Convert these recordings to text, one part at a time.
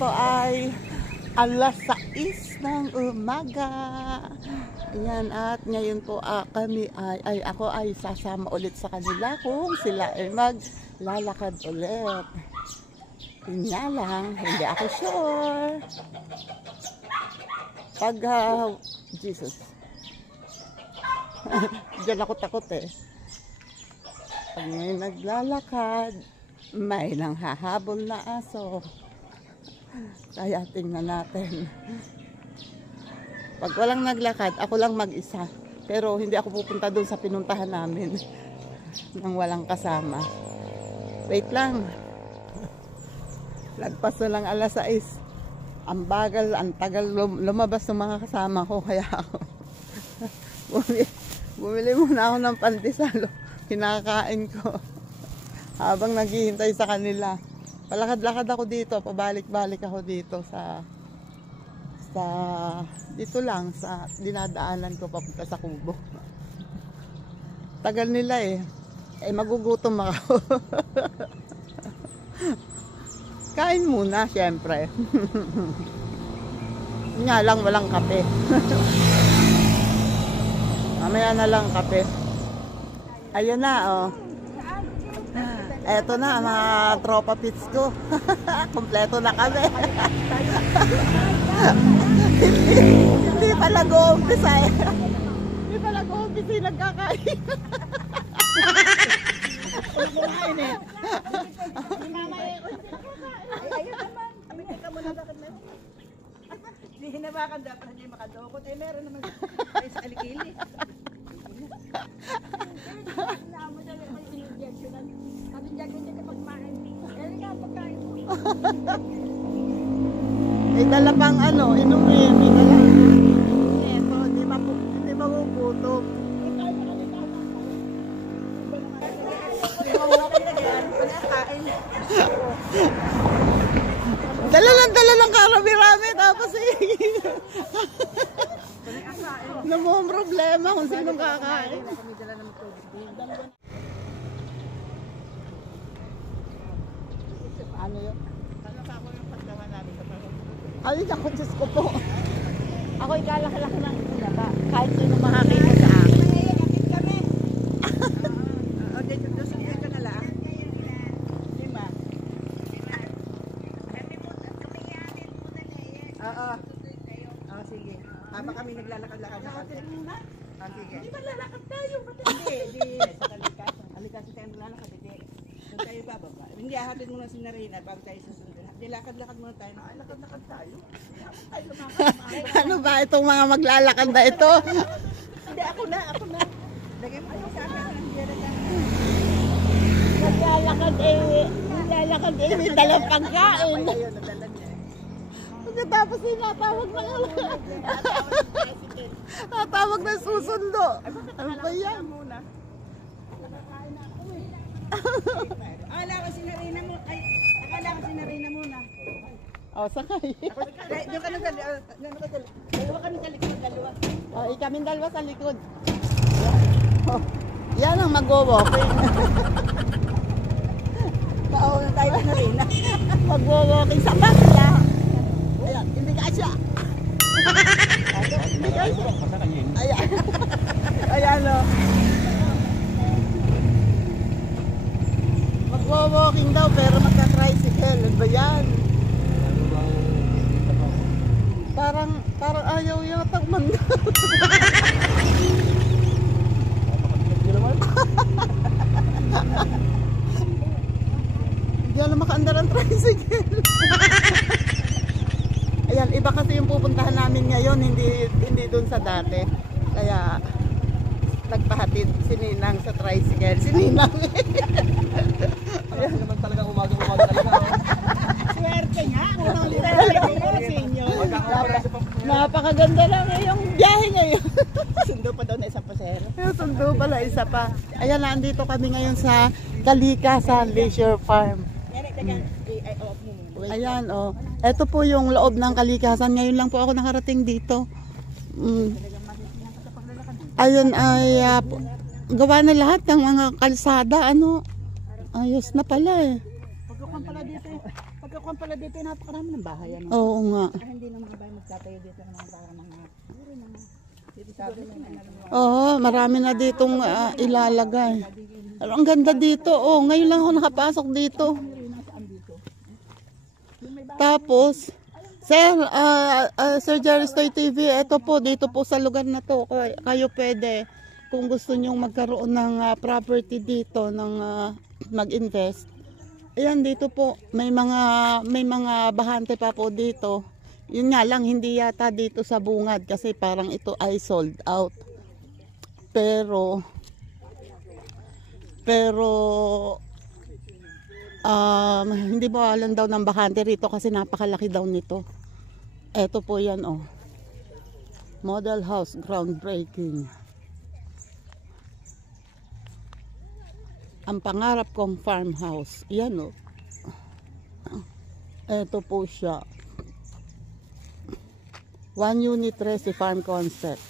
po ay alas 6 ng umaga. Ayan, at ngayon po ako ay sasama ulit sa kanila kung sila ay maglalakad ulit. Yun lang, hindi ako sure. Pag, Jesus. Diyan ako takot eh. Pag may naglalakad, may nang hahabol na aso. Kaya tingnan natin. Pag walang naglakad, ako lang mag-isa. Pero hindi ako pupunta doon sa pinuntahan namin nang walang kasama. Wait lang. Lagpas na lang alas 6. Ang bagal, ang tagal lumabas ng mga kasama ko. Kaya ako bumili muna ako ng pandesal. Kinakain ko habang naghihintay sa kanila. Palakad-lakad ako dito, pabalik-balik ako dito sa dito lang sa dinadaanan ko papunta sa Kubo. Tagal nila eh. Magugutom ako. Kain muna, syempre. Nga lang, walang kape. Mamaya na lang kape. Ayun na, oh. Eto na, mga tropa pits ko. Kompleto na kami. Hindi pa nag-uumpisa eh. Hindi pa nag-uumpisa yung nagkakain. Ayun naman. Amintin ka muna bakit na. Hindi hinawakan dapat hindi makadokot. Meron naman sa alikili. May dala pang inumin. May dala. Eto, hindi magugutom. Dala lang karami-rami tapos namang problema kung sinong kakain. Ano yun? Ay, ako, Diyos ko po. Ako ikalaki-laki ng pinaba. Kahit sino makakita sa akin. Sige. Habang kami naglalakad-lakad na kami. Sige. Hindi ba lalakad tayo? Hindi. Sa kalikasan. Kalikasan tayo naglalakad. Doon tayo bababa. Hindi, ahatid muna si Narina bago tayo susunod. Hindi, lakad-lakad muna tayo. Ay, lakad-lakad tayo. Ay, lumakad. Ano ba itong mga maglalakad na ito? Hindi, ako na. Lagay mo kayo sa akin. Maglalakad may dalang pagkain. Ayun, nadala niya. Pagkatapos natawag na natawag na susundo. Ano ba yan? Akala ko si Narina mo. Ay, akala ko si Narina muna. Sakay. Doon ka nang dalawa kami sa likod, dalawa. Kaming dalawa sa likod. Yan ang mag-walking. Pauna tayo kay Narina. Mag-walking sa bakla. Ayan, hindi ka siya. Hindi ka siya. Ayan. Ayan o. Mag-walking daw pero magka-tricycle. Ano ba yan? Parang ayaw yata magmanda. Hindi alam makaandar ang tricycle. Ayan, iba kasi yung pupuntahan namin ngayon, hindi doon sa dati. Kaya nagpahatid si Ninang sa tricycle. Si Ninang. Ayan naman talaga umaga talaga. Swerte nga. Napakaganda lang yung biyahe ngayon. Sundo pa daw na isang pasero. Sundo pala isa pa. Ayan, nandito kami ngayon sa Kalikasan Leisure Farm. Ayan, oh. Ito po yung loob ng Kalikasan. Ngayon lang po ako nakarating dito. Ayun ay gawa na lahat ng mga kalsada. Ayos na pala eh. Pagkakuan pala dito. Pagkakuan kung pala dito, napakarami ng bahay, ano? Oo nga. Saka hindi ng mga bahay magtatayo dito ng mga siguro mga dito siguro mga Oo, marami na ditong ilalagay. Pero ang ganda dito. Oh, ngayon lang ako nakapasok dito. Tapos, Sir Jaristoy TV, ito po, dito po sa lugar na to, kayo pwede, kung gusto nyong magkaroon ng property dito, ng mag-invest. Ayan, dito po, may mga bahante pa po dito. Yun nga lang, hindi yata dito sa bungad kasi parang ito ay sold out. Pero hindi mo alam daw ng bakante rito kasi napakalaki daw nito. Eto po yan, oh. Model house, groundbreaking. Ang pangarap kong farmhouse. Yan, oh. Eto po siya. 1 unit resi farm concept.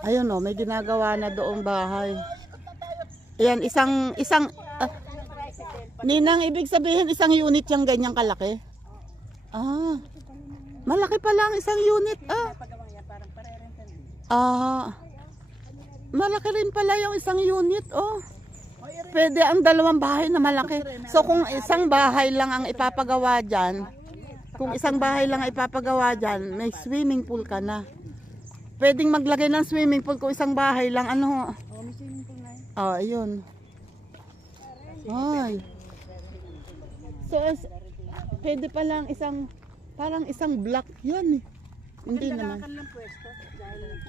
Ayun, oh, may ginagawa na doong bahay. Ayan, isang Ninang, ibig sabihin isang unit yung ganyang kalaki? Ah, malaki pa lang isang unit. Malaki rin pala yung isang unit, oh. Pwede ang dalawang bahay na malaki. So kung isang bahay lang ang ipapagawa dyan, may swimming pool ka na. Pwedeng maglagay ng swimming pool kung isang bahay lang, ano? Oh, may swimming pool na yun. Ayun. Ay. So, pwede pa lang parang isang block yan eh. Hindi naman.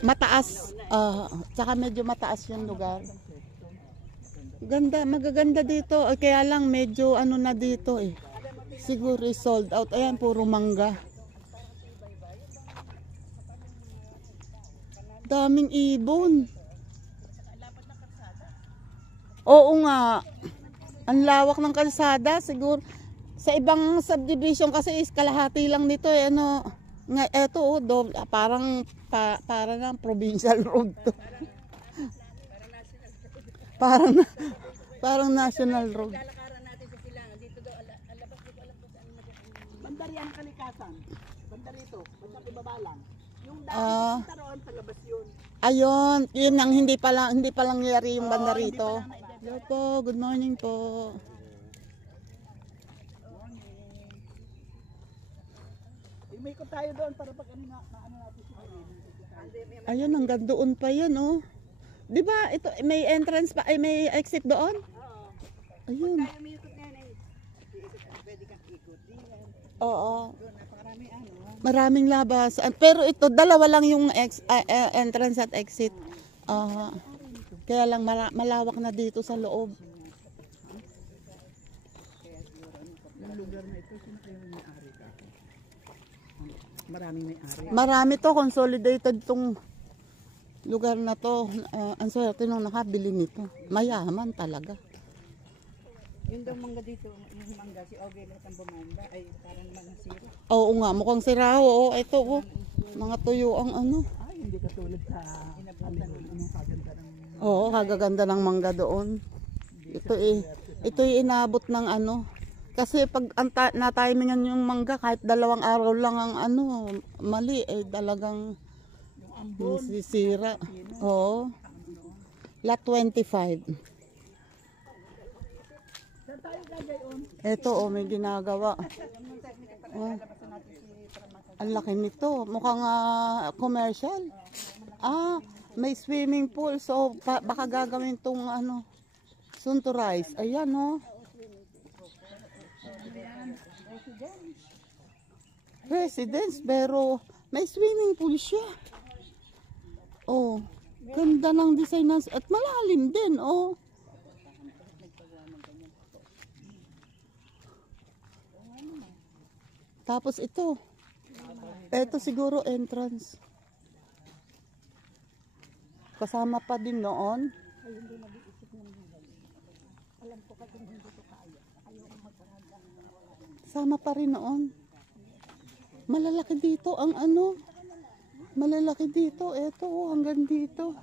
Mataas. Tsaka medyo mataas yung lugar. Ganda, magaganda dito. Kaya lang medyo ano na dito eh. Siguro sold out. Ayan, puro mangga. Daming ibon. Oo nga. Ang lawak ng kalsada. Siguro sa ibang subdivision kasi is kalahati lang nito eh. Ano, nga, eto oh, parang ng provincial road to. parang national road. Lalakaran natin sa silangan. Dito daw, alabas dito, alam ko saan magkakaroon. Bandari ang kalikasan. Bandari ito. Basta ibaba lang. Yung dami sa roon, sa labas yun. Ayun, yun ang hindi pa lang nangyari yung banda rito. Hello po, good morning po. Umikot tayo doon para pag ano natin siguro. Ayun, hanggang doon pa yun, oh. Di ba, ito, may entrance pa, ay may exit doon? Oo. Ayun. Tayo umikot ngayon eh. Pwede kang ikot. Oo. Doon, napakarami ano. Maraming labas. Pero ito, dalawa lang yung entrance at exit. Kaya lang malawak na dito sa loob. Yung lugar na ito, siyempre yung may-ari ka. Maraming may-ari. Marami to, consolidated tong lugar na to. Ang swerte nung nakabili nito. Mayaman talaga. Yung daw mangga dito, yung mangga, si Ogie lahat ang bumanda, ay parang naman nasira. Oo nga, mukhang sira. Oo, ito oh. Mga tuyo ang ano. Ay, hindi katulad sa inabutan ng anong kaganda ng... Oo, kagaganda ng mangga doon. Ito inabot ng ano. Kasi pag na-timingan yung mangga, kahit 2 araw lang ang ano, mali eh, talagang masisira. Oo. Lot 25. Ito oh, may ginagawa. Oh. Ang laki nito. Mukhang commercial. May swimming pool. So, baka gagawin tong ano, soon to rise. Ayan oh. Residence, pero may swimming pool siya. Oh, ganda ng design at malalim din, oh. Tapos ito siguro entrance. Kasama pa din noon. Kasama pa rin noon. Malalaki dito ang ano. Malalaki dito. Ito oh, hanggang dito.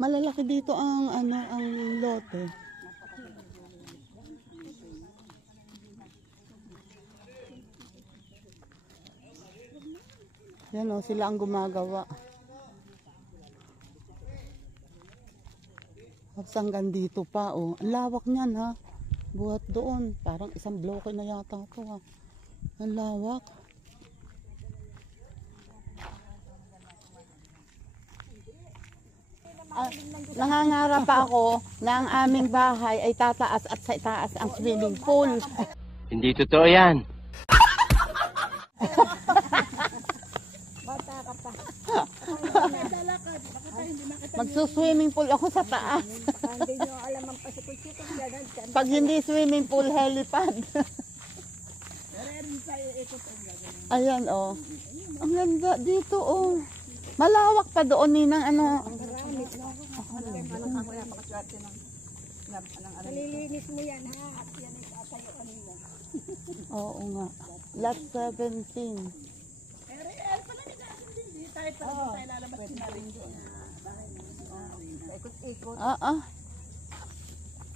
Malalaki dito ang ano ang lote. Yan o, sila ang gumagawa. Tapos hanggang dito pa o. Ang lawak niyan ha. Buhat doon. Parang isang bloke na yata ito ha. Ang lawak. Nangangarap pa ako na ang aming bahay ay tataas at sa itaas ang swimming pool. Hindi totoo yan. Bata ka pa. Magsuswimming pool ako sa taas. Hindi nyo alam ang pasikot-sikot gano'n. Pag hindi swimming pool, helipad. Ayan oh. Ang ganda dito oh. Malawak pa doon ninang ano. Nalilinis mo yan ha. At yan ay tatayo kanina. Oo nga. Lot 17.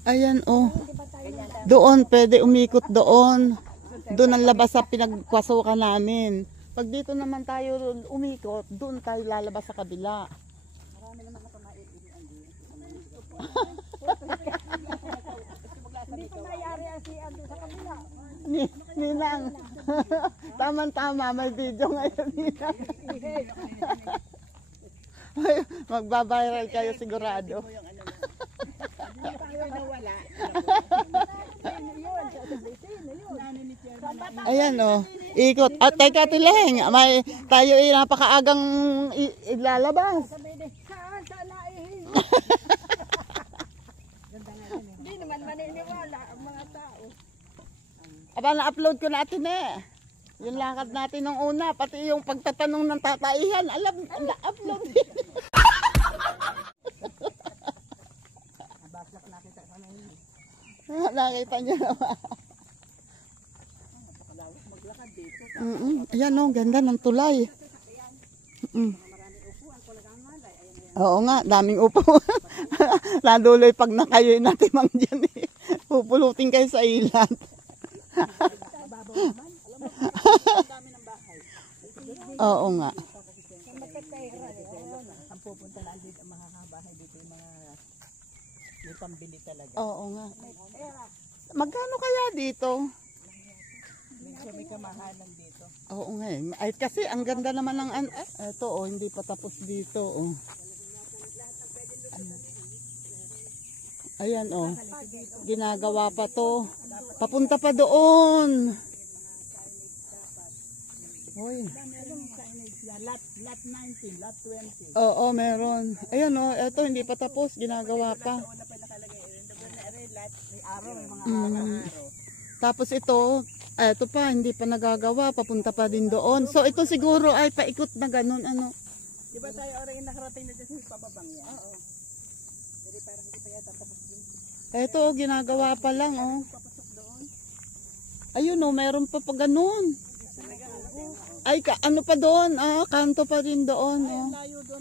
Ayan oh. Doon pwede umikot doon. Doon ang labas sa pinagpasukan namin. Pag dito naman tayo umikot, doon tayo lalabas sa kabila. Hindi pa mayari ang si Ando sa kabila. Ninang. Tama-tama, may video ngayon Ninang. Magbabiral kayo sigurado. Ayan oh, ikot. At teka Tileng, may tayo ay napakaagang ilalabas. Saan? Saan naihin? Hindi naman maniniwala ang mga tao. Aba, na-upload ko natin eh. Yung lakad natin nung una, pati yung pagtatanong ng tataihan, alam, na-upload din. Nakita niyo naman. Ayan o, ganda ng tulay. Oo nga, daming upuan. Laduloy pag nakayoy natin mang dyan eh. Pupulutin kayo sa ilan. Oo nga. Ang pupunta lang dito, ang makakabahay dito yung mga may pambili talaga. Oo nga. Magkano kaya dito? May kamahalan dito. Oo nga eh. Ay, kasi ang ganda naman ng eto oh, hindi pa tapos dito oh. Ayan oh. Ginagawa pa to. Papunta pa doon. Hoy. Lot 19, lot 20. Oo, meron. Ayan oh, eto hindi pa tapos, ginagawa pa. Una pa nakalagay. May araw, may mga araw. Tapos ito, eto pa, hindi pa nagagawa, papunta pa din doon. So ito siguro ay paikot na ganun, ano. Di ba tayo oras yung nakarating na dyan sa pababang yan? Oo. Pero parang hindi pa yata tapos din. Eto, ginagawa pa lang, oh. Ayun oh, meron pa ganun. Ay, ano pa doon, kanto pa rin doon, oh. Layo doon,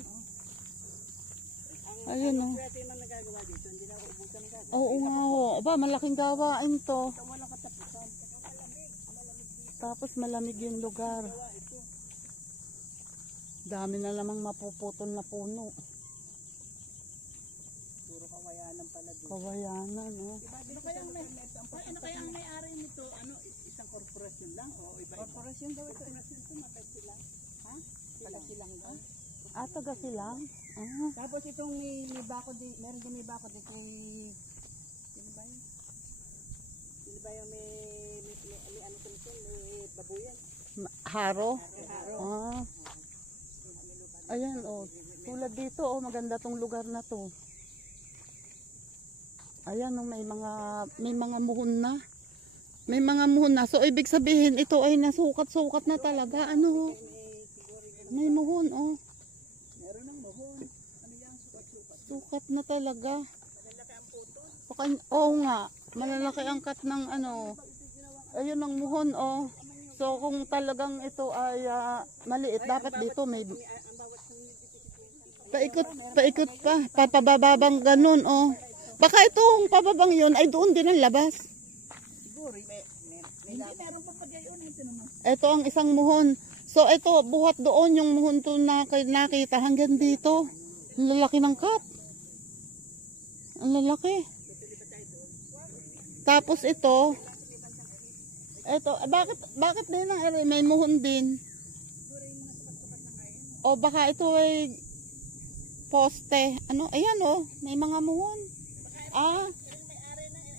Ayun oh. Pwede na nagagawa dito, hindi na uubusan ng gagawa. Oo nga oh. Aba, malaking gawain to. Walang katapusan. Tapos malamig yung lugar. Dami na namang mapuputol na puno. Puro kawayanan pala dito. Kawayanan, oh. Ano kaya ang may-ari nito? Ano, isang korporasyon lang o iba? Korporasyon daw ito. Matay sila. Ha? Pala silang daw. Taga silang? Tapos itong may bakod din, meron din may bakod dito sino ba yun? Sino ba yung may ano ko nito, may babuyan? Haro? Ayan, oh. Tulad dito, oh, maganda tong lugar na to. Ayan, oh, may mga muhon na. May mga muhon na. So, ibig sabihin, ito ay nasukat-sukat na talaga. Ano? May muhon, oh. Meron ng mohon. Ano yan? Sukat-sukat. Sukat na talaga. Malalaki ang puto. Oo nga. Malalaki ang cut ng ano. Ayun ang muhon, oh. So kung talagang ito ay maliit, dapat dito may paikot pa, papababang ganun, oh. Baka itong pababang yun ay doon din ang labas. Siguro, hindi meron pa pa gayon. Ito ang isang muhon. So ito, buhat doon yung muhon to na nakita hanggang dito. Ang lalaki ng cut. Ang lalaki. Tapos ito, bakit din ang may muhon din? O baka ito ay poste. Ano? Ayan oh, may mga muhon.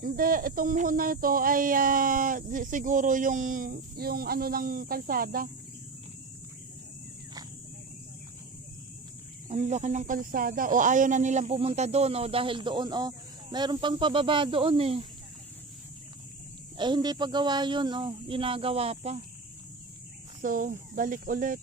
Hindi, itong muhon na ito ay siguro yung ano ng kalsada. Ang laki ng kalsada. O ayaw na nilang pumunta doon o dahil doon o mayroon pang pababa doon eh. Hindi pa gawa yun o, ginagawa pa. So, balik ulit.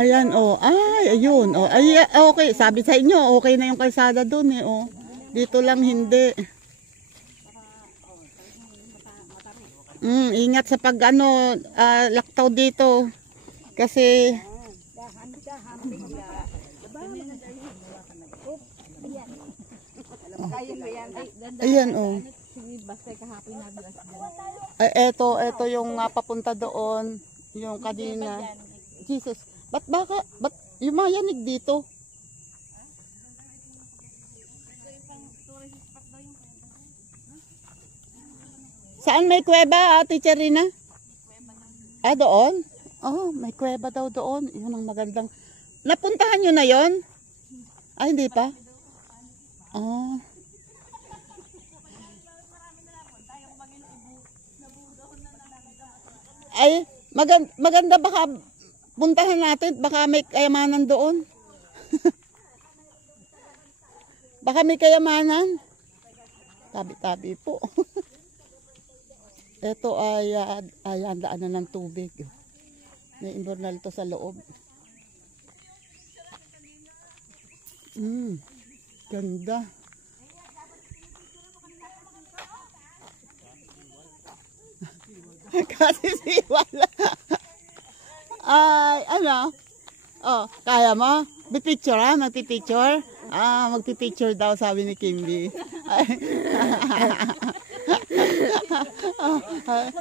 Ayan oh, ay ayun oh, ay okay, sabi sa inyo okay na yung kalsada doon eh oh. Dito lang hindi. Ingat sa pag ano, laktaw dito. Kasi ayan oh. Ito yung papunta doon, yung kanina. Jesus, ba't yumayanig dito? Saan may kuweba, Teacher Rina? Doon? Oh, may kuweba daw doon. Yun ang magandang. Napuntahan nyo na yon? Hindi pa? Ay, maganda baka puntahan natin, baka may kayamanan doon. Baka may kayamanan. Tabi-tabi po. Ito ay daanan ng tubig. May imburnal to sa loob. Ganda. Kasi siwala. Ay, ano? Oh, kaya mo? Bipicture ha? Magpipicture? Magpipicture daw sabi ni Kimby.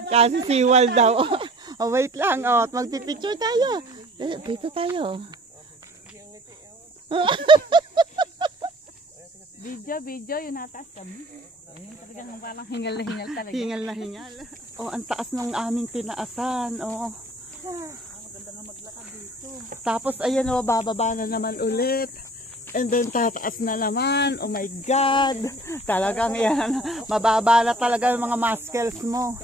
Kasi siwal daw. Wait lang. Magpipicture tayo. Dito tayo. Video, yun natas kami. Ayun, talagang parang hingal na hingal talaga. Hingal na hingal. Ang taas ng aming tinaasan. Maganda nga maglakad dito. Tapos ayan bababa na naman ulit. And then tataas na naman. Oh my God. Talagang yan. Mababa na talaga yung mga muscles mo.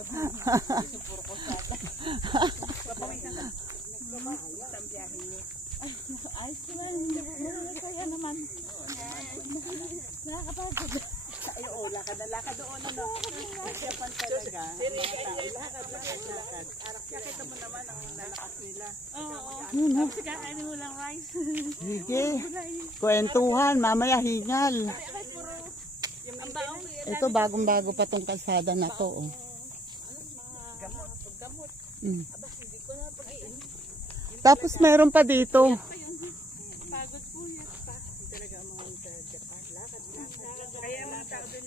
Ayos naman. Kaya naman. Nakakapagod. Lakad doon. Nagsiyapan talaga. Lakad. Nakita mo naman ang lalakas nila. Oo. Kasi kakainin mo lang rice. Sige. Kwentuhan. Mamaya hingal. Ito bagong-bago pa tong kalsada na to. Gamot. Tapos meron pa dito. Pagod po yan. Talaga ang mga sa Japan. Lakad. Kaya mga tao doon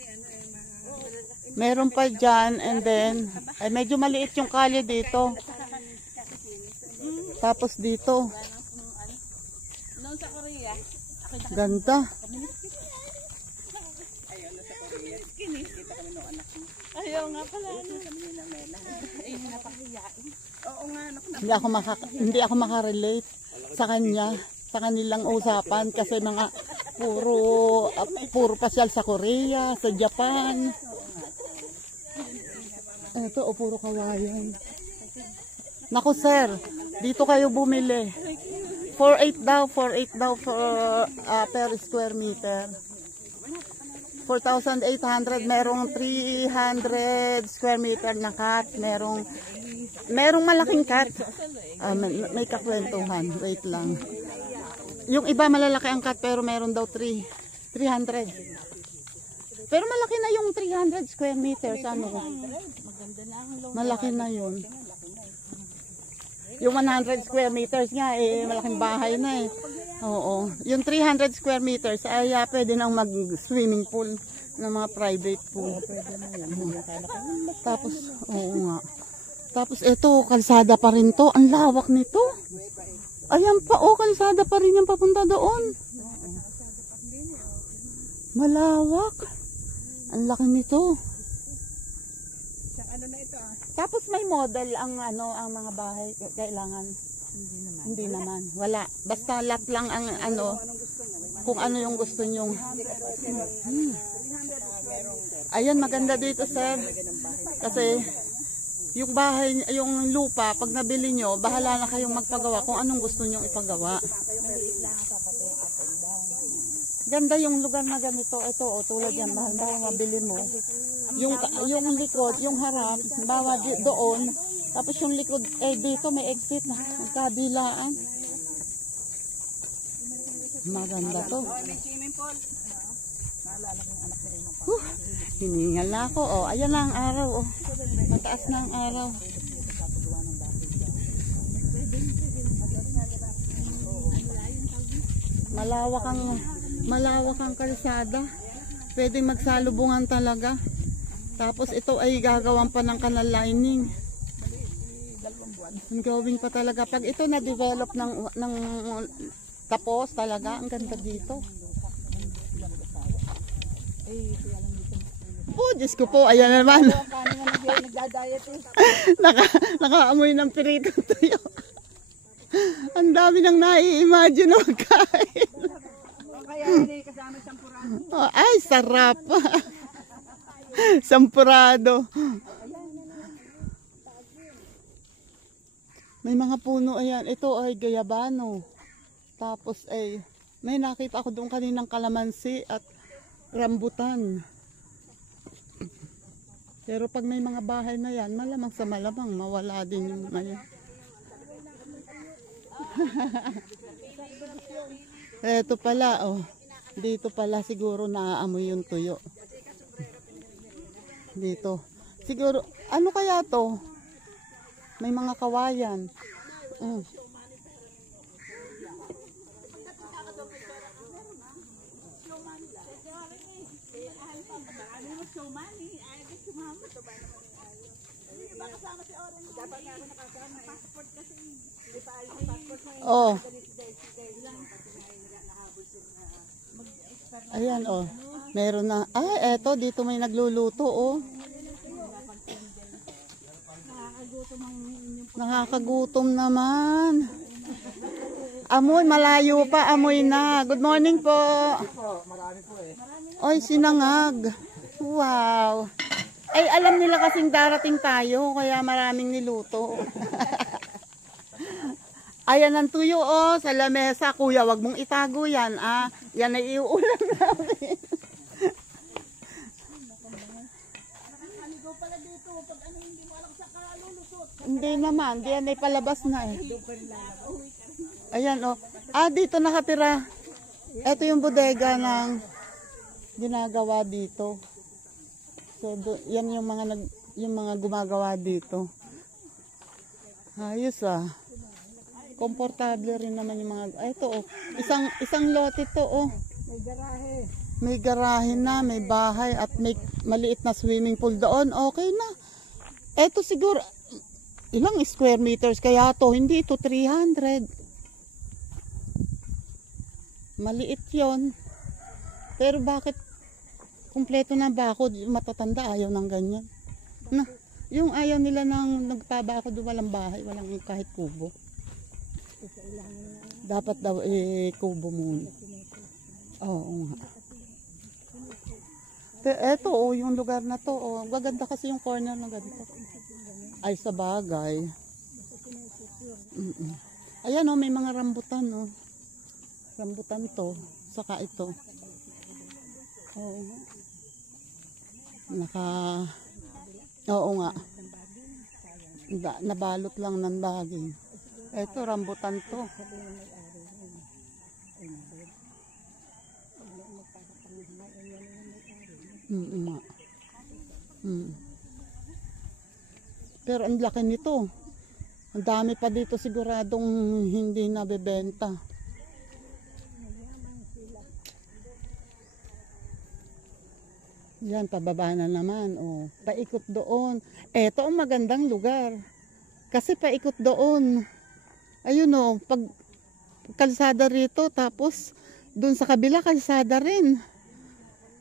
Meron pa dyan and then medyo maliit yung kalye dito. Tapos dito. Noon sa Korea. Ganda. Ayaw nga pala. Ay, napahiyain. Oo nga. Hindi ako makarelate sa kanya, sa kanilang usapan kasi mga puro pasyal sa Korea, sa Japan. Ito puro kawayan. Naku sir, dito kayo bumili. 4.8 daw for per square meter. 4,800, merong 300 square meter na cut, merong malaking cut. May kakwentuhan, wait lang. Yung iba malalaki ang cut pero meron daw 300. Pero malaki na yung 300 square meters. Ano? Maganda na ang lugar. Malaki na yun. Yung 100 square meters nga, eh, malaking bahay na eh. Oo. Yung 300 square meters, ay pwede nang mag-swimming pool ng mga private pool. Tapos, oo nga. Tapos, eto, kalsada pa rin to. Ang lawak nito. Ayan pa, oh, kalsada pa rin yung papunta doon. Malawak. Ang laki nito. Ano na ito ah? Tapos may model ang ano ang mga bahay kailangan. Hindi naman. Wala. Basta lot lang ang ano kung ano yung gusto niyo. Ayan, maganda dito, sir. Kasi yung bahay, yung lupa, pag nabili nyo, bahala na kayong magpagawa kung anong gusto nyo ipagawa. Ganda yung lugar na ganito. Ito, oh, tulad yan. Bahala mabili mo. Yung likod, yung harap, bawa doon. Tapos yung likod, eh dito may exit na. Magkabilaan. Maganda to. May swimming pool. Naalala ko yung anak na rin. Hiningal na ako. Oh, ayan na ang araw. Oh. Mataas na ang araw. Malawak ang kalsada. Pwedeng magsalubungan talaga. Tapos ito ay gagawan pa ng canal lining. Ang gawin pa talaga. Pag ito na-develop ng tapos talaga, ang ganda dito. Oh, Diyos ko po, ayan naman. Nakaamoy ng pirito tuyo. Ang dami nang nai-imagine magkain. Kaya hindi kasama sampurado. Oh, ay, sarap. Sampurado. May mga puno, ayan. Ito ay gayabano. Tapos ay, may nakita ako doon kaninang kalamansi at rambutan. Pero pag may mga bahay na yan, malamang sa malamang, mawala din yung na yan. Eto pala, oh. Dito pala siguro naaamoy yung tuyo. Dito. Siguro, ano kaya to? May mga kawayan. Oh. Ayan, oh. Meron na. Ah, eto, dito may nagluluto, oh. Nakakagutom naman. Amoy, malayo pa, amoy na. Good morning po. Oy, sinangag. Wow. Ay, alam nila kasing darating tayo, kaya maraming niluto. Ayan ang tuyo, oh, sa lamesa. Kuya, wag mong itago yan, ah. Yan ay iuulam namin. Hindi naman, diyan ay palabas na eh. Ayan, oh. Ah, dito nakatira. Ito yung bodega ng ginagawa dito. So, yan yung mga gumagawa dito. Ayos ah. Komportable rin naman yung mga, ito oh. Isang lote to oh. May garahe. May garahe na, may bahay at may maliit na swimming pool doon. Okay na. Ito siguro ilang square meters kaya to? Hindi ito 300. Maliit 'yon. Pero bakit kumpleto na ba ako? Matatanda ayaw ng ganyan. Na, yung ayaw nila nang nagpaba ako doon, walang bahay, walang kahit kubo. Dapat daw kubo muna. Oo nga. Pero eto oh, yung lugar na to oh, gaganda kasi yung corner na ganito. Ay sa bagay. Ayan oh, may mga rambutan oh. Rambutan to, saka ito. Oo. Oo nga. Nabalot lang ng baging. Ito rambutan to. Nga. Pero ang laki nito. Ang dami pa dito siguradong hindi nabebenta. Yan, pababa na naman. Oh. Paikot doon. Eto ang magandang lugar. Kasi paikot doon. Ayun oh, pag kalsada rito, tapos doon sa kabila kalsada rin.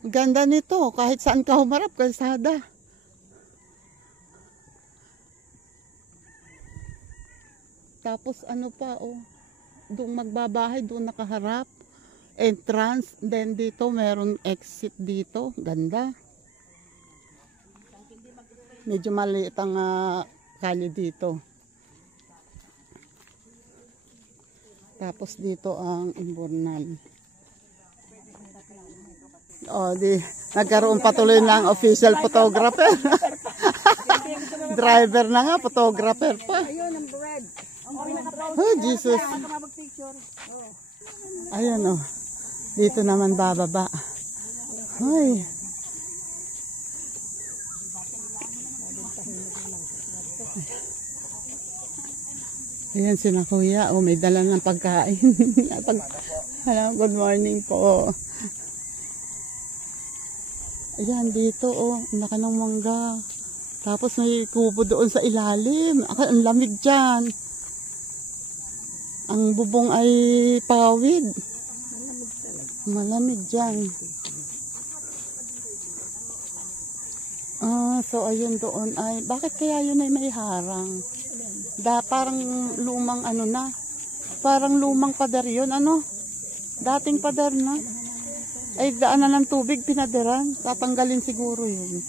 Ganda nito, kahit saan ka humarap, kalsada. Tapos ano pa oh, doon magbabahay, doon nakaharap. Entrance, then dito meron exit dito, ganda. Medyo maliit ang kalye dito. Tapos dito ang imbornal. Oh, nagkaroon patuloy ng official photographer. Driver na nga, photographer pa. Ayun ang bread. Oh, Jesus. Ayan oh. Dito naman bababa. Ay. Ayan si na kuya. Oh, may dala ng pagkain. Hello, good morning po. Ayan, dito oh. Naka ng mangga. Tapos may kubo doon sa ilalim. Ang lamig dyan. Ang bubong ay pawid. Malamig dyan. So ayun doon ay, bakit kaya yun ay may harang? Parang lumang ano na. Parang lumang pader yun, ano? Dating pader na. Ay daanan ng tubig, pinaderan. Tatanggalin siguro yun.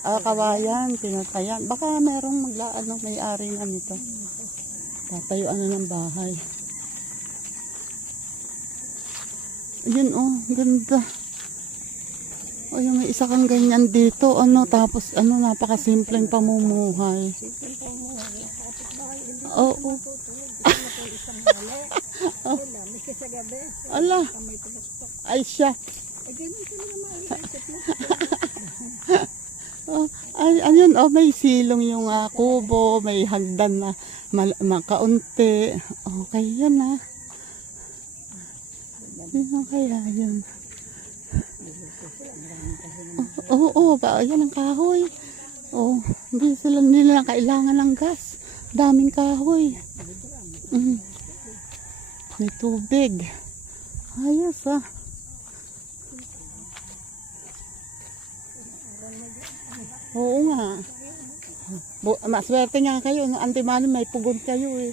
Kawayan, pinatayan. Baka merong may-ari na nito. Tatayuan na ng bahay. Ayun oh, ganda. O yung may isa kang ganyan dito, ano, tapos ano, napakasimpleng pamumuhay. Oo. Ala. Ay siya. Oh, ayun, oh, may silong yung kubo, may hagdan na makaunti. Okay yan ah. Sino kaya yun? Oo, yan ang kahoy. Oh, hindi nila kailangan ng gas. Daming kahoy. May tubig. Ayos ah. Oo nga. Maswerte nga kayo. Antimano may pugon kayo eh.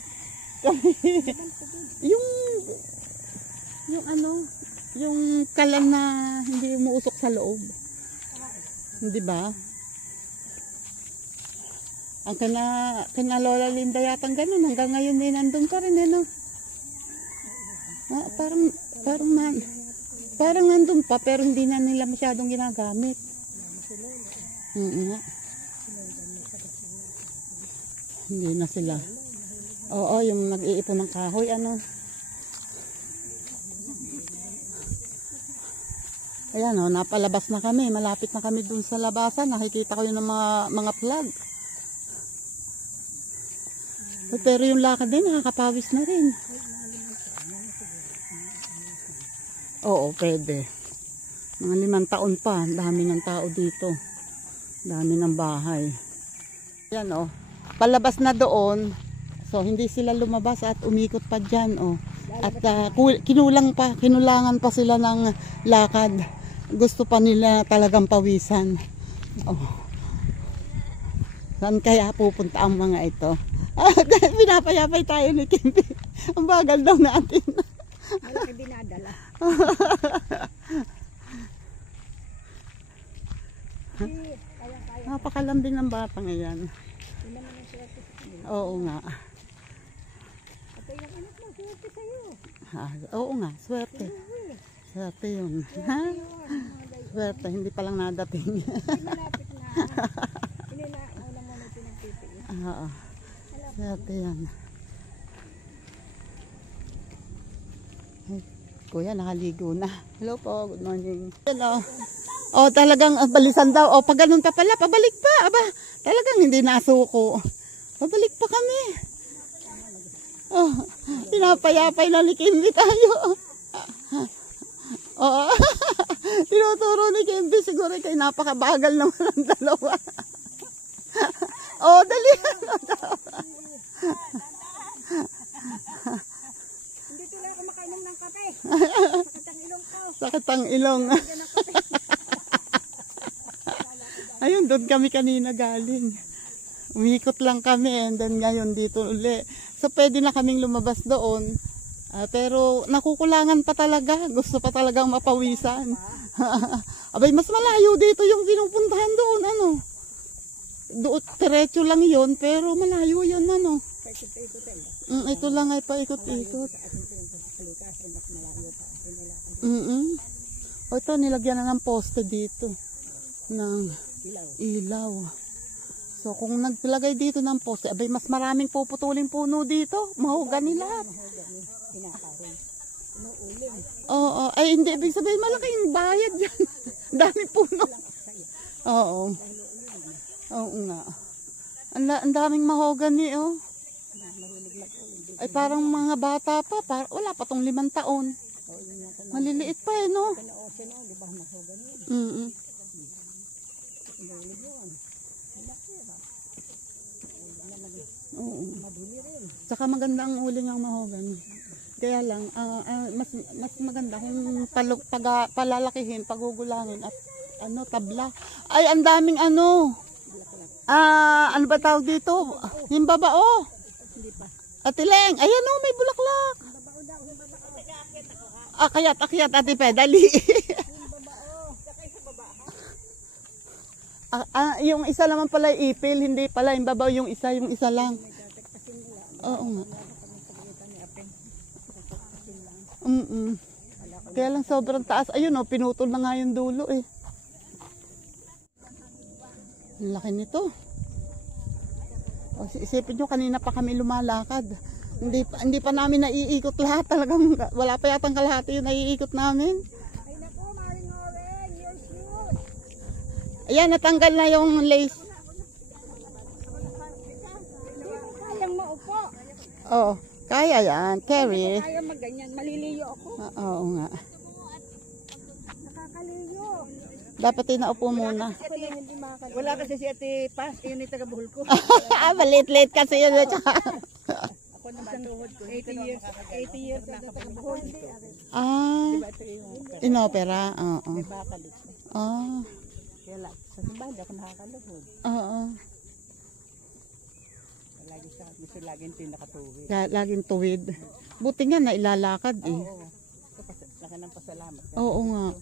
yung ano, yung kalan na hindi umuusok sa loob. Hindi ba? Ang kana Lola Linda yatang ganun. Hanggang ngayon din nandun pa rin eh, no? Parang nandun pa pero hindi na nila masyadong ginagamit. Hindi na sila. Oo, yung nag-iipon ng kahoy, ano. Ayan o, napalabas na kami. Malapit na kami dun sa labasan. Nakikita ko yung mga flag. Pero yung lakad din, nakakapawis na rin. Oo, pwede. Mga 5 taon pa. Dami ng tao dito. Dami ng bahay. Ayan o, palabas na doon. So, hindi sila lumabas at umikot pa dyan o. At kinulangan pa sila ng lakad. Gusto pa nila talagang pawisan. Oh. Saan kaya pupunta ang mga ito? Pinapayapay tayo ni Kimby. Ang bagal daw natin. Malaki dinadala. Napakalambing ng batang yan. Oo nga. Oo nga, swerte. Swerte yun. Ha? Swerte, hindi pa lang nadating. Malapit na. Hindi na una muna pinagpipili. Oo. Swerte yan. Kuya, nakaligo na. Hello po, good morning. Hello. Oh, talagang balisan daw. Oh, pag ganun pa pala, pabalik pa. Aba, talagang hindi nasuko. Pabalik pa kami. Oh, pinapayapay na ni Kimby tayo. Oh, tinuturo ni Kimby. Siguro kayo napakabagal naman ang dalawa. Oh, dali. Hindi tuloy ako makainom ng kape. Sakit ang ilong ko. Sakit ang ilong. Ayun, doon kami kanina galing. Umikot lang kami and then ngayon dito uli. So pwede na kaming lumabas doon. Pero nakukulangan pa talaga. Gusto pa talagang mapawisan. Abay, mas malayo dito yung pinupuntahan doon. Ano? Doon, diretso lang yon pero malayo yun. Ano? Ito lang ay paikot-ikot. O ito, nilagyan na ng poste dito. Ng ilaw. So kung nagpilagay dito ng poste, abay mas maraming puputulin puno dito. Mahogani lahat. Oo, ay hindi ibig sabihin malaking bayad yan. Dami puno. Oo. Oo nga. Ang daming mahogani oh. Ay parang mga bata pa, wala pa tong 5 taon. Maliliit pa eh no. Oo. Tsaka maganda ang uli ng mahogany. Kaya lang, mas maganda kung palalakihin, pagugulangin at tabla. Ay, ang daming ano ba tawag dito? Yung babao. Atileng, ayan o, may bulaklak. Akyat, ati pedali. Yung isa naman pala ipil, hindi pala yung babaw, yung isa lang. Oo nga. Kaya lang sobrang taas. Ayun o, pinutol na nga yung dulo eh. Laki nito. O, isipin nyo, kanina pa kami lumalakad. Hindi pa namin naiikot lahat. Talagang wala pa yatang kalahati yung naiikot namin. Ay naku, Maring Oren, your shoes. Ayan, natanggal na yung lace. Kayang maupo. Oo, kaya yan. Carry. Kaya magganyan, maliliyo ako. Oo nga. Nakakaliyo. Dapat inaupo muna. Ako lang hindi makakaliyo. Wala kasi si Ate Paz, yun yung taga-buhol ko. Malit-lit kasi yun. Ako naman tuhod ko. 80 years na taga-buhol. Inopera. Oo. Bakalit. Kaya lang, sa simbahan ako nakakaluhod. Oo. Gusto laging pinakatuwid. Laging tuwid. Buti nga na ilalakad eh. Oo. Laki ng pasalamat. Oo nga.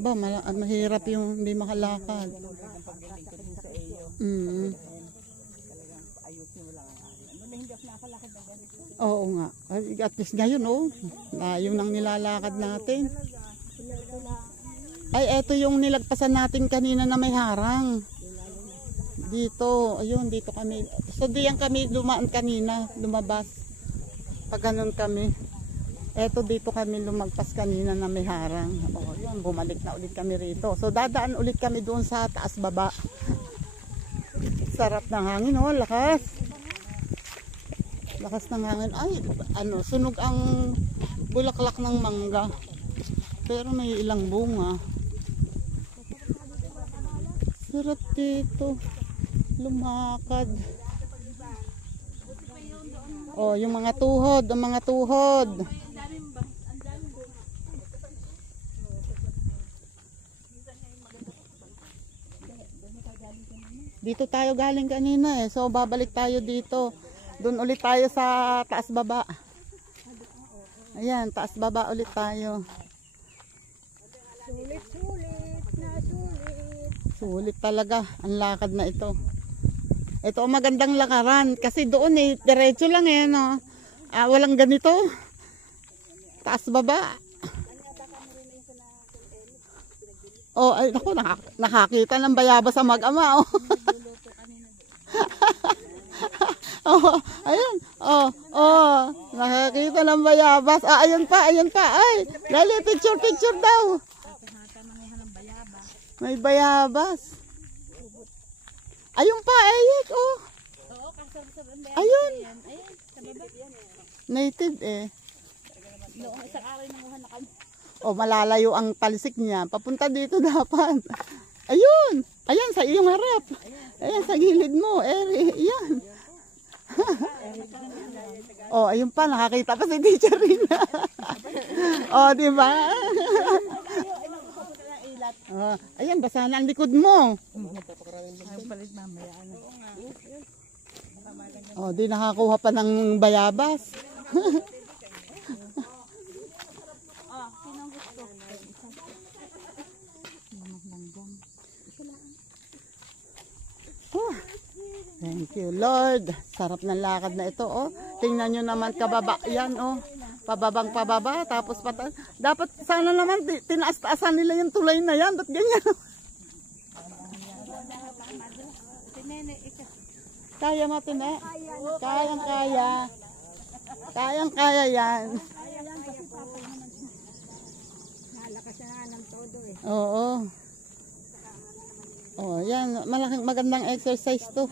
Ba, mahirap yung hindi makalakad. Ang pagdating ko din sa iyo. Talagang ayusin mo lang ang akin. Ano na hindi ako nakalakad ng ganito. Oo nga. At least ngayon oh. Layo nang nilalakad natin. Ay, eto yung nilagpasan natin kanina na may harang. Dito, ayun, dito kami. So, diyan kami dumaan kanina, lumabas. Pag ganun kami. Eto, dito kami lumagpas kanina na may harang. O, yun, bumalik na ulit kami rito. So, dadaan ulit kami doon sa taas baba. Sarap ng hangin, oh, lakas. Lakas ng hangin. Ay, sunog ang bulaklak ng mangga. Pero may ilang bunga. Sarap dito. Lumakad. Oh, yung mga tuhod, ang mga tuhod. Dito tayo galing kanina eh. So babalik tayo dito. Doon ulit tayo sa taas baba. Ayan, taas baba ulit tayo. Sulit na sulit. Sulit talaga ang lakad na ito. Ito ang magandang lakaran kasi doon eh diretso lang eh no. Walang ganito. Taas baba. Oh, ay naku, nakakita ng bayabas sa mag-ama oh. Oh, ayun. Oh, oh. Nakakita ng bayabas. Ah, ayun pa, ayun pa. Ay, dali, picture, picture daw. May bayabas. Ayun pa, ayun. Oh. Ayun. Native eh. Oh, malalayo ang talisik niya. Papunta dito dapat. Ayun. Ayan, sa iyong harap. Ayan, sa gilid mo. Ayan. Oh, ayun pa. Nakakita pa si Teacher Rina. Oh, di ba? Oh, ayan, basa na ang likod mo. Oh, di nakakuha pa ng bayabas. Thank you, Lord. Sarap ng lakad na ito, oh. Tingnan nyo naman kababa yan, oh. Pababang pababa, tapos pataas. Dapat sana naman tinaas-taasan nila yung tulay na yan. Ba't ganyan? Kaya mo, Tine? Kayang-kaya. Kayang-kaya yan. Nalakas na nga ng todo eh. Oo. Oh, yan. Malaking magandang exercise to.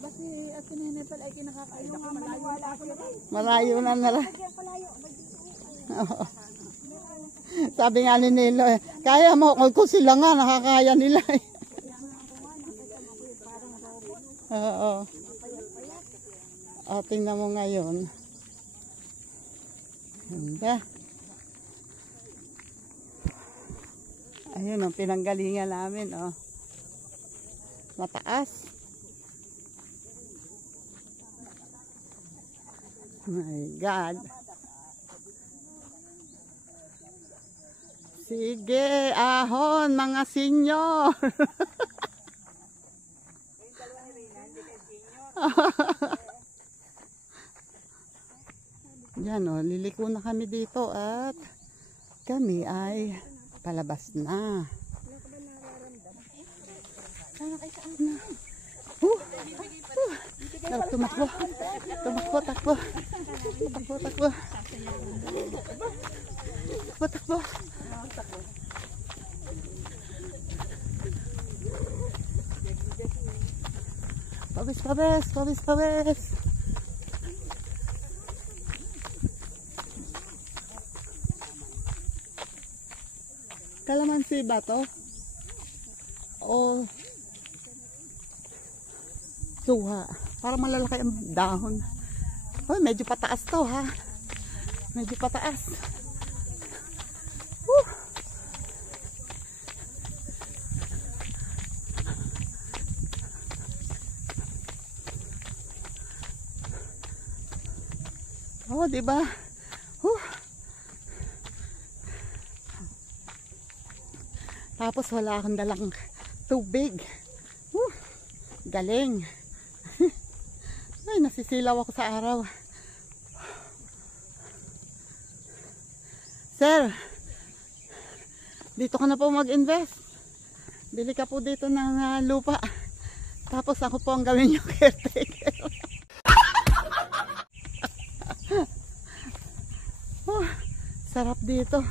Basi at sinene pala ay kinakakayo nga maniwala ko naman. Malayo na nala. Oo. Sabi nga ni Nilo, eh, kaya mo, kung sila nga, nakakaya nila eh. Oo. O, tingnan mo ngayon. Ganda. Ayun, ang pinanggalingan namin, oh. Mataas. My God. Sige, ahon mga senyor. Yan o, liliko na kami dito at kami ay palabas na. Tumakbo. Tumakbo, takbo. Takbo, takbo. Takbo, takbo. Pabis, pabis, pabis, pabis. Kalamansi ba to? O suha. Parang malalaki ang dahon. Oh, medyo pataas to ha. Medyo pataas. Oh, di ba? Tapos wala akong dalang tubig. Galing. Ay, nasisilaw ako sa araw. Sir, dito ka na po mag-invest. Bili ka po dito ng lupa. Tapos ako po ang gawin yung caretaker. Sarap dito.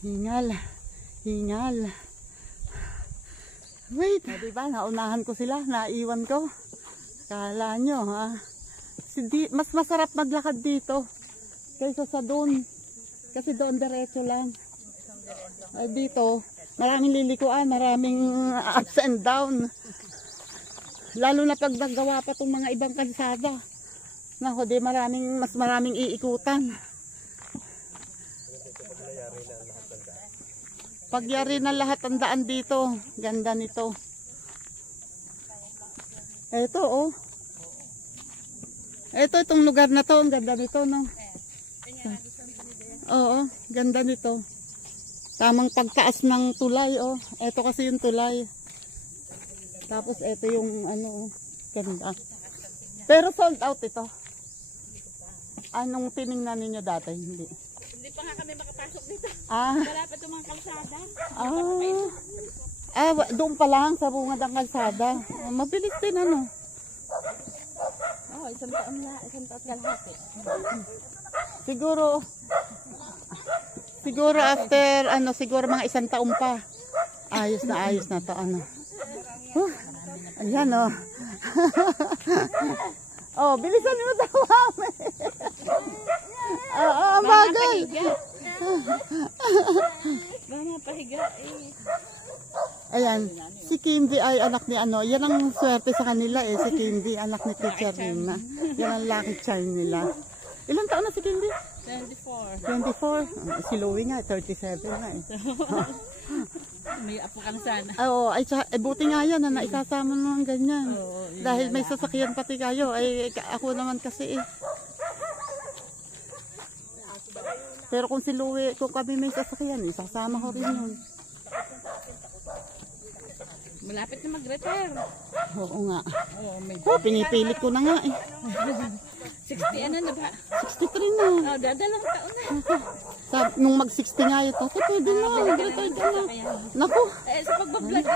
Hingal. Hingal. Wait, diba? Naunahan ko sila. Naiwan ko. Kala nyo, ha? Mas masarap maglakad dito kaysa sa doon. Kasi doon diretso lang. Dito, maraming lilikuan, maraming ups and down. Lalo na pag naggawa pa itong mga ibang kalsada. Naku, di mas maraming iikutan. Pagyari na lahat ang daan dito. Ganda nito. Ito, oh. Ito, itong lugar na to. Ang ganda nito, no? Oo, ganda nito. Tamang pagtaas ng tulay, oh. Ito kasi yung tulay. Tapos, ito yung, ano, oh. Ganda. Pero sold out ito. Anong tiningnan ninyo dati? Hindi. Hindi pa nga kami makapasok dito. Ah. Wala pa itong mga kalsada. Doon pa lang sa bungad ang kalsada. Mabilis din ano. isang taon kalahati. Siguro after, siguro mga 1 taon pa. Ayos na to, Ayan, oh. Oh, bilisan mo daw, mami. Oo, bagal. Baka pahiga eh. Ayan, si Kimby ay anak ni yan ang swerte sa kanila si Kimby, anak ni Teacher Rina. Yan ang lucky charm nila. Ilang taon na si Kimby? 24. 24? Si Louie nga, 37 na May apo ka na sana. Oo, buti nga yan na naikasama mo ng ganyan. Dahil may sasakyan pati kayo, ako naman kasi Pero kung si Louie, kung kami may sasakyan, sasama ko rin yun. Malapit na mag-retire. Oo nga. Pinipilit ko na nga 60 ano na ba? 63 na. Dadalang taon na. Nung mag-60 nga ito, pwede na. Mag-retire ka na. Naku. Sa pagbablog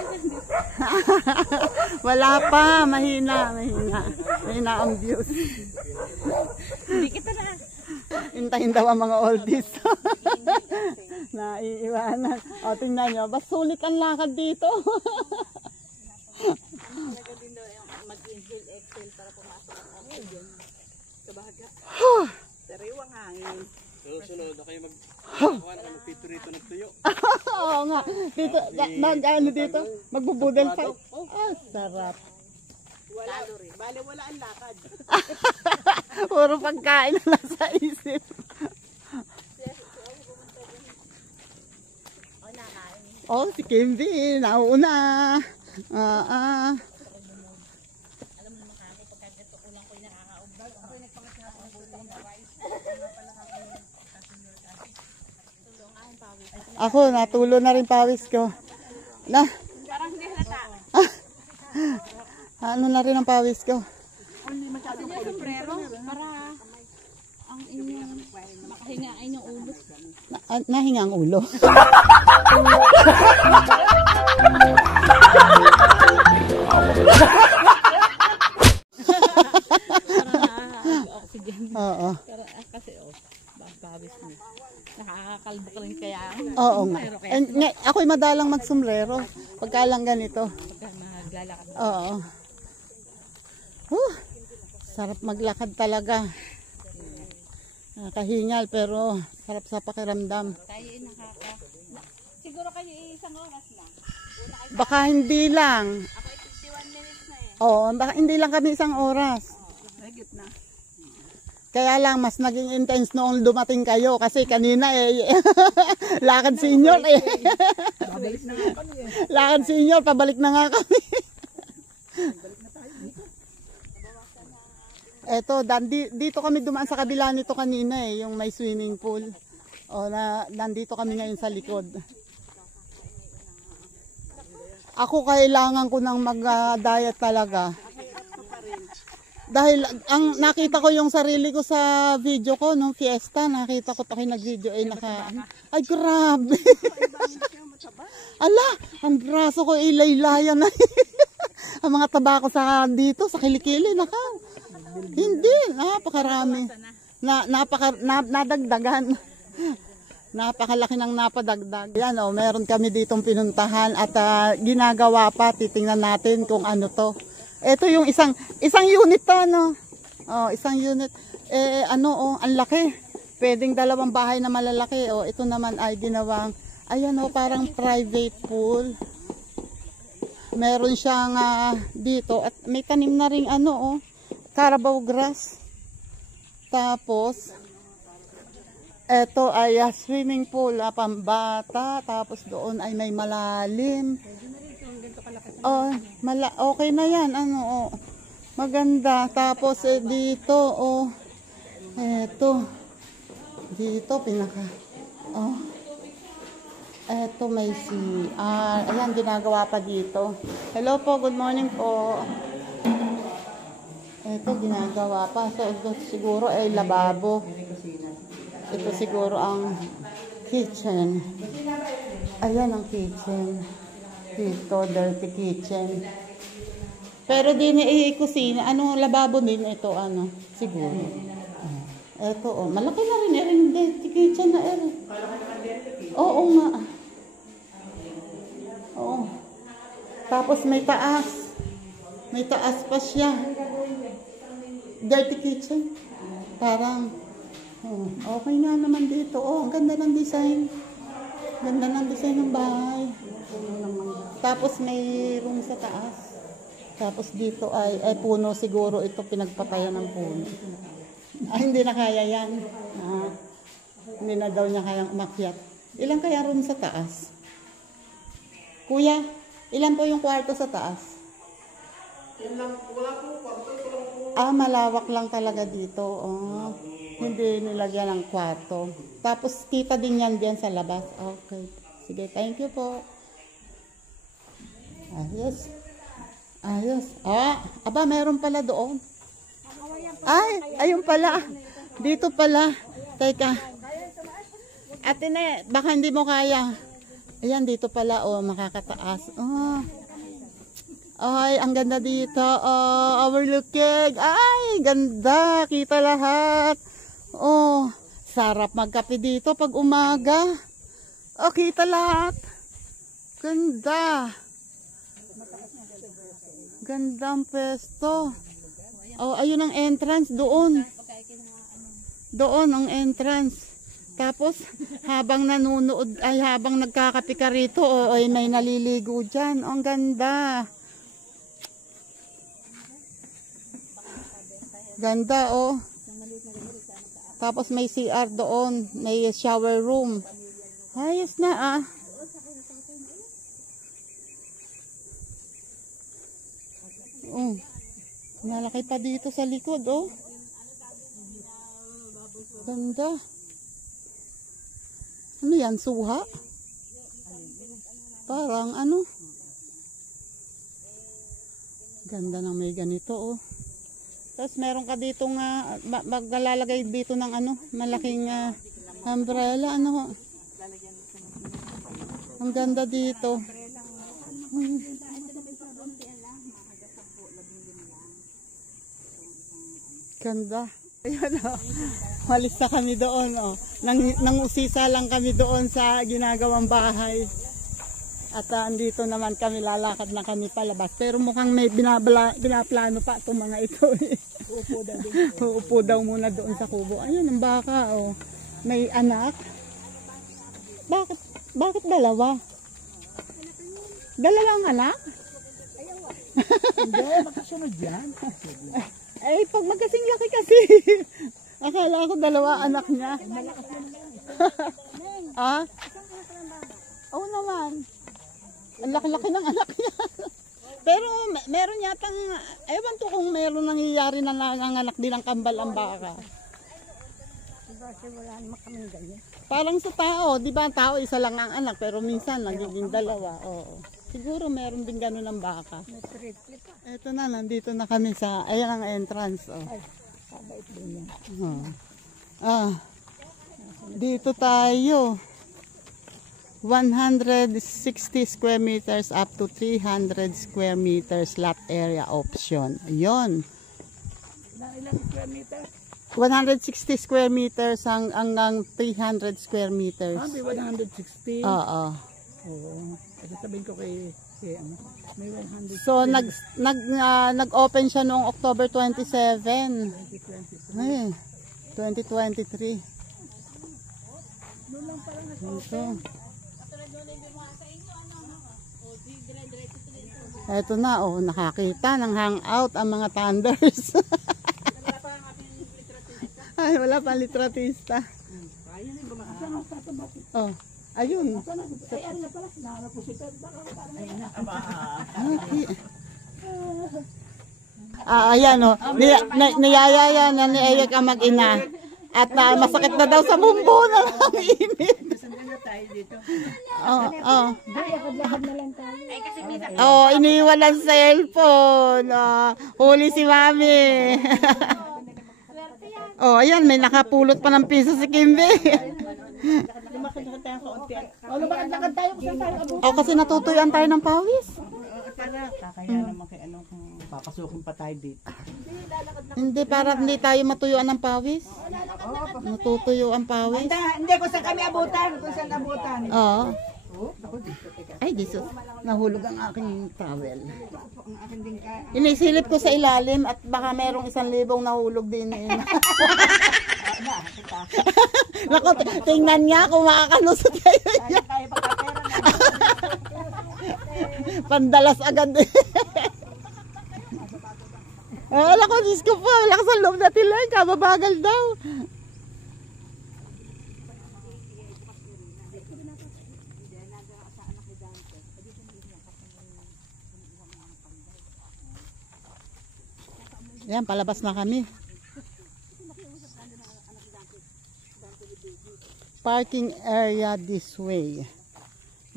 Wala pa. Mahina ang views. Hindi kita na. Hintayin daw ang mga oldies. Naiiwanan. O, tingnan nyo. Bas sulit ang lakad dito. Talaga din daw yung mag-inhale, exhale para pumasok ang oxygen sa bahaga. Sariwang hangin. Sunod na kayo magpito-rito ng tuyo. Oo nga. Dito, dito? Magbubudel fight. Sarap. Bale, wala ang lakad. Puro pagkain na lang sa isip. Oh, si Kimby, nauna. Alam mo naman kami, pagka ganito kulang ko yung nakakaubag. Ako yung nagpangat ng bulang na rice. Ako, natulo na rin pawis ko. Parang hindi halata. Ano na rin ang pawis ko. Kasi yung sombrero, para ang inyong makahingain yung ulo. Nahinga ang ulo. Oxygen. Oo. Pero kasi pawis mo. Nakakakalbo ka rin kaya. Oo nga. Ako'y madalang magsombrero. Pagka lang ganito. Pagka maglalakad. Oo. Sarap maglakad talaga. Nakahingal pero sarap sa pakiramdam. Tayo siguro kayo isang oras lang. Baka hindi lang. Ako 51 minutes na Oo, baka hindi lang kami isang oras. Nagit na. Kaya lang mas naging intense noong dumating kayo kasi kanina lakad senior Babalik na nga kami Lakad senior, pabalik na nga kami. Eto, dito kami dumaan sa kabila nito kanina yung may swimming pool. Nandito kami ngayon sa likod. Ako kailangan ko nang mag-diet talaga. Dahil ang nakita ko yung sarili ko sa video ko nung fiesta, nakita ko ako'y nag-video ay grabe. Ala, ang braso ko ilaylayan na. Ang mga taba ko sa dito sa kilikili hindi, napakarami. Nadagdagan. Napakalaki ng napadagdag. Yan meron kami ditong pinuntahan at ginagawa pa. Titingnan natin kung ano to. Ito yung isang unit to, isang unit. Ang laki. Pwedeng 2 bahay na malalaki. Ito naman ay ginawang, parang private pool. Meron siyang dito at may tanim na ring Carabao grass. Tapos ito ay swimming pool pambata. Tapos doon ay may malalim. Okay na yan. Maganda. Tapos dito eto. Dito pinaka eto may CR. Ayan, ginagawa pa dito. Hello po, good morning po. Ito ginagawa pa. So ito siguro ay lababo. Ito siguro ang kitchen. Ayan ang kitchen. Dito, dirty kitchen. Pero di na i-kusina. Ano, lababo din ito, ano, siguro. Ito, oh. Malaki na rin, hindi. Kitchen na, Oo nga. Oo. Tapos may taas. May taas pa siya. Dirty kitchen. Parang, okay nga naman dito. Oh, ang ganda ng design. Ganda ng design ng bahay. Tapos may room sa taas. Tapos dito ay puno siguro ito, pinagpatayan ng puno. Hindi na kaya yan. Hindi na daw niya kayang umakyat. Ilan kaya room sa taas? Kuya, ilan po yung kwarto sa taas? Malawak lang talaga dito. Hindi nilagyan ng kwarto. Tapos kita din yan diyan sa labas. Okay. Sige, thank you po. Ayos. Aba, meron pala doon. Ayun pala. Dito pala. Teka. Ate ne, baka hindi mo kaya. Ayan, dito pala. Makakataas. Ay, ang ganda dito. Overlooking. Ay, ganda. Kita lahat. Sarap magkape dito pag umaga. Kita lahat. Ganda. Gandang pesto. Ayun ang entrance doon. Doon ang entrance. Tapos habang nanonood habang nagkakape ka rito, may naliligo diyan. Ang ganda. Ganda Tapos may CR doon, may shower room. Ayos na Malaki pa dito sa likod, Ganda. Ano yan, suha? Parang ano? Ganda ng may ganito, Tapos meron ka dito nga, maglalagay dito ng malaking umbrella, Ang ganda dito. Ganda. Ayun Malis na kami doon Nangusisa lang kami doon sa ginagawang bahay. At andito naman kami, lalakad na kami palabas. Pero mukhang may binaplano pa itong mga ito Uupo daw muna doon sa kubo. Ayun ang baka May anak. Bakit dalawa? Dalawang anak? Hindi, makasunod yan. Pag magkasing laki kasi. Akala ko dalawa anak niya. Oo naman. Ang laki-laki ng anak niya. Pero meron yatang, ewan to kung meron nangyayari na nanganak din ang kambal ang baka. Kasi wala naman kami ganyan. Parang sa tao, di ba ang tao isa lang ang anak, pero minsan nagiging dalawa. Siguro meron din ganun ang baka. May triple pa. Eto na, nandito na kami sa, ayan ang entrance. Kabait din yan. Dito tayo. 160 square meters up to 300 square meters lot area option. Ayun. Ilang square meter? 160 square meters hanggang 300 square meters. May 160? Oo. Kasi sabihin ko kay may 100. So nag-open siya noong October 27. 2023. Noon lang parang Ito na, nakakita ng hangout ang mga Thunders. Ay, wala pa litratista. Ayun. Ay, ano na pala? Nahanap ko si Ted. Ayan, niyayaya na ni Eyak ang mag-ina. At masakit na daw sa bumbo na lang init. Lakad na lang tayo. Iniwan ang cellphone. Huli si Mami. Ayan, may nakapulot pa ng piso si Kimby. Lumakad tayo kung saan tayo. Kasi natutuyan tayo ng pawis. Kakaya naman kay Papasukin pa tayo dito. Hindi, para hindi tayo matuyuan ng pawis. Natutuyo ang pawis. Hindi, kung saan kami abutan. Kung saan abutan. Oo. Ako dito, teka. Ay, Jesus. Nahulog ang aking towel. Ang akin din ka. Inisilip ko sa ilalim at baka merong 1,000 nahulog din. Naku, tingnan niya kung makakalusot kayo. Kaya pagkapera na. Pandalas agad eh. Wala ko, Diyos ko po. Wala ko sa loob natin lang. Kababagal daw. Yan, palabas na kami. Parking area this way.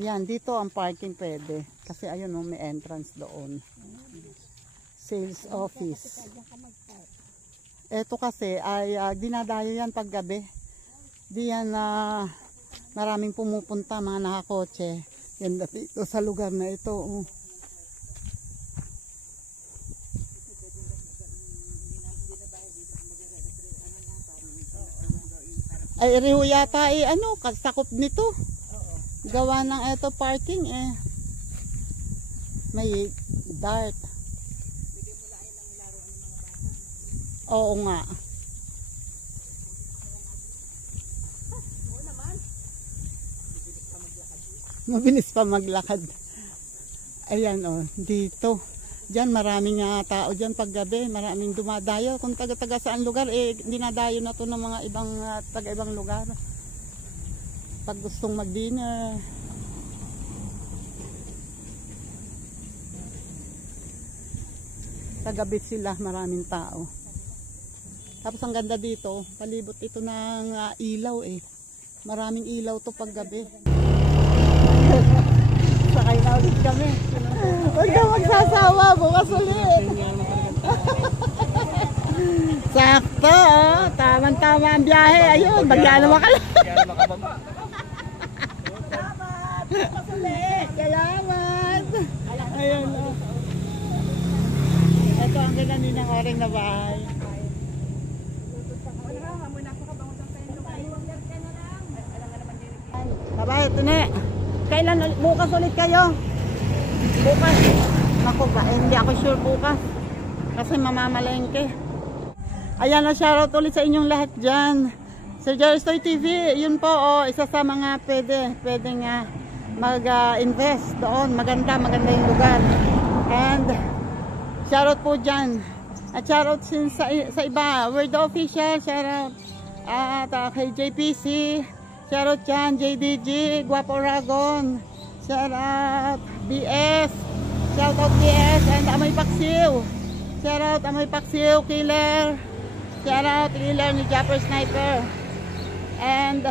Yan, dito ang parking pwede. Kasi ayun, may entrance doon. Sales office. Ito kasi ay dinadayo yan pag gabi. Di yan maraming pumupunta, mga nakakotse. Yan dito sa lugar na ito. Ay, riho yata kasakop nito. Gawa ng ito parking eh. May dart. Oo nga. Mabilis pa maglakad. Ayan dito. Diyan maraming tao diyan paggabi, maraming dumadayo. Kung taga-taga saan lugar dinadayo na to ng mga ibang taga-ibang lugar. Pag gustong mag-dinner. Sa gabi sila, maraming tao. Tapos ang ganda dito, palibot ito ng ilaw eh. Maraming ilaw to pag gabi. Sakay na ulit kami. Huwag ka magsasawa, bukas ulit. Sakto, tamang-tama ang biyahe. Ayun, bagyan naman ka lang. Salamat. Ayun ito ang ganda ng oring na bahay. Bye-bye, Tune. Kailan bukas ulit kayo? Bukas. Naku ba, hindi ako sure bukas. Kasi mamamalengke. Ayan na, shoutout ulit sa inyong lahat dyan. Sir Jerry Stoy TV, yun po, isa sa mga pwede nga mag-invest doon. Maganda yung lugar. And shoutout po dyan. At shoutout sa iba. We're the official. Shoutout at kay JPC. Shoutout dyan, JDG, Guapo Ragon. Shoutout BS. Shoutout BS and Amoy Paksiw. Shoutout Amoy Paksiw, Killer. Shoutout Killer ni Japper Sniper. And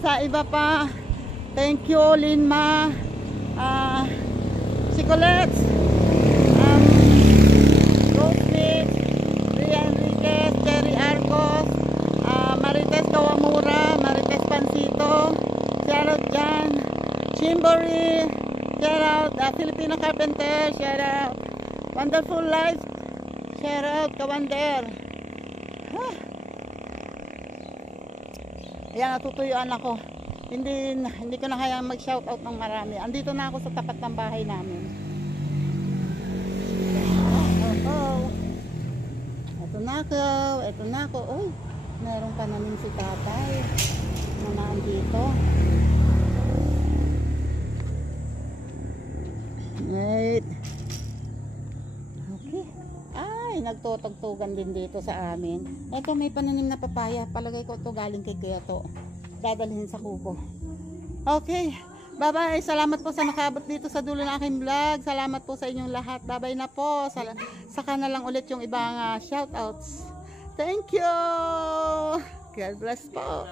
sa iba pa, thank you Linma, si Colette, Rosemith, Ria Enriquez, Jerry Arcos, Marites Kawamura, Marites Pansito, shoutout dyan, Chimbory, shoutout Filipino Carpenter, shoutout Wonderful Life, shoutout Kawander. Ayan, natutuyuan ako. Hindi ko na kaya mag-shoutout ng marami. Andito na ako sa tapat ng bahay namin. Ito na ako. Uy, meron pa namin si tatay na nandito. Right. Okay. Ay, nagtutugtugan din dito sa amin. Ito, may pananim na papaya. Palagay ko ito galing kay Kuyato. Dadalhin sa kuko. Okay. Bye-bye. Salamat po sa nakaabot dito sa dulo ng aking vlog. Salamat po sa inyong lahat. Bye-bye na po. Saka na lang ulit yung ibang shoutouts. Thank you. God bless po.